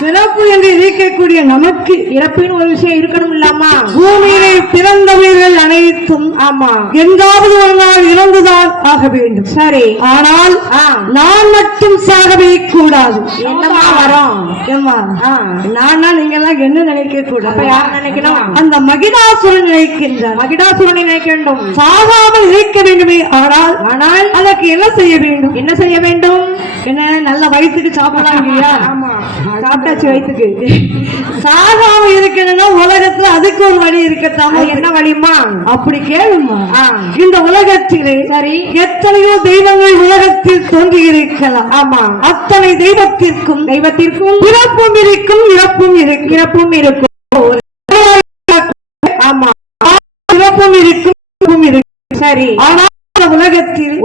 சிறப்பு என்று இருக்கக்கூடிய நமக்கு இறப்பின் ஒரு விஷயம் இருக்கணும் இல்லாமா? பூமியிலே பிறந்த உயிர்கள் அனைத்தும் ஆமா எங்காவது ஒரு நாள் இறந்துதான் ஆக வேண்டும். சரி, ஆனால் நான் மட்டும் சாகவே கூடாது. என்னமா வரும்? நானா நீங்க எல்லாம் என்ன நினைக்க கூடாது? யார் நினைக்கணும்? அந்த மகிடாசுரன் நினைக்கின்றார். மகிடாசுரனை நினைக்க வேண்டும். சாகாமல் இருக்க வேண்டுமே. ஆனால் அதற்கு என்ன செய்ய வேண்டும்? என்ன செய்ய வேண்டும்? என்ன நல்ல வயிற்றுக்கு சாப்பிடலாம் இல்லையா? ஆமா, சாப்பிட்டாச்சு வயிற்றுக்கு. சாகாம இருக்கணும்னா உலகத்துல அதுக்கு ஒரு வழி இருக்கத்தான். என்ன வழிமா? அப்படி கேளுமா. இந்த உலகத்திலே சரி எத்தனையோ தெய்வங்கள் உலகத்தில் தோன்றி இருக்கலாம். ஆமா, அத்தனை தெய்வத்திற்கும் பிறப்பும் இருக்கும் இறப்பும் இருக்கும். ஆமா, பிறப்பும் இருக்கும். சரி, ஆனால் உலகத்தில்